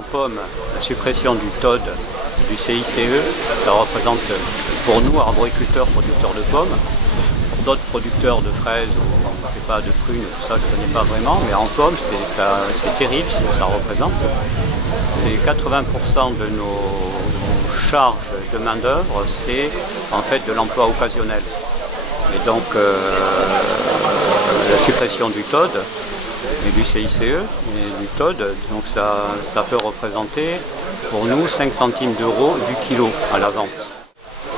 En pomme, la suppression du TOD, du CICE, ça représente pour nous, arboriculteurs, producteurs de pommes, pour d'autres producteurs de fraises ou je sais pas, de prunes, tout ça je ne connais pas vraiment, mais en pomme c'est terrible ce que ça représente. C'est 80% de nos charges de main d'œuvre, c'est en fait de l'emploi occasionnel. Et donc la suppression du TOD et du CICE et du TOD, donc ça peut représenter pour nous 5 centimes d'euros du kilo à la vente.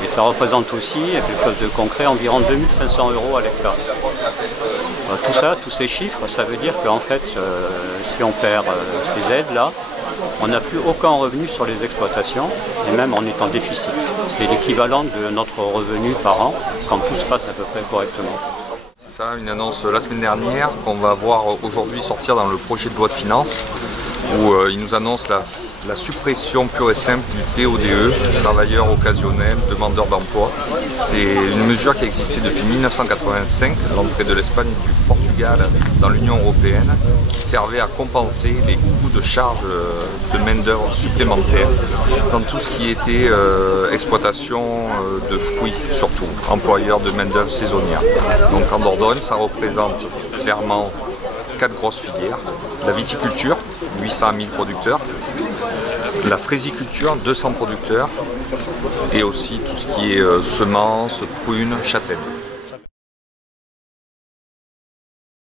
Et ça représente aussi quelque chose de concret, environ 2500 euros à l'hectare. Tout ça, tous ces chiffres, ça veut dire qu'en fait, si on perd ces aides-là, on n'a plus aucun revenu sur les exploitations, et même on est en déficit. C'est l'équivalent de notre revenu par an, quand tout se passe à peu près correctement. C'est ça, une annonce la semaine dernière qu'on va voir aujourd'hui sortir dans le projet de loi de finances, où il nous annonce la suppression pure et simple du TODE, travailleurs occasionnels, demandeurs d'emploi. C'est une mesure qui a existé depuis 1985, l'entrée de l'Espagne et du Portugal dans l'Union européenne, qui servait à compenser les coûts de charge de main-d'œuvre supplémentaire dans tout ce qui était exploitation de fruits, surtout, employeurs de main-d'œuvre saisonnière. Donc en Dordogne, ça représente clairement 4 grosses filières, la viticulture, 800 000 producteurs, la fraisiculture, 200 producteurs, et aussi tout ce qui est semences, prunes, châtaignes.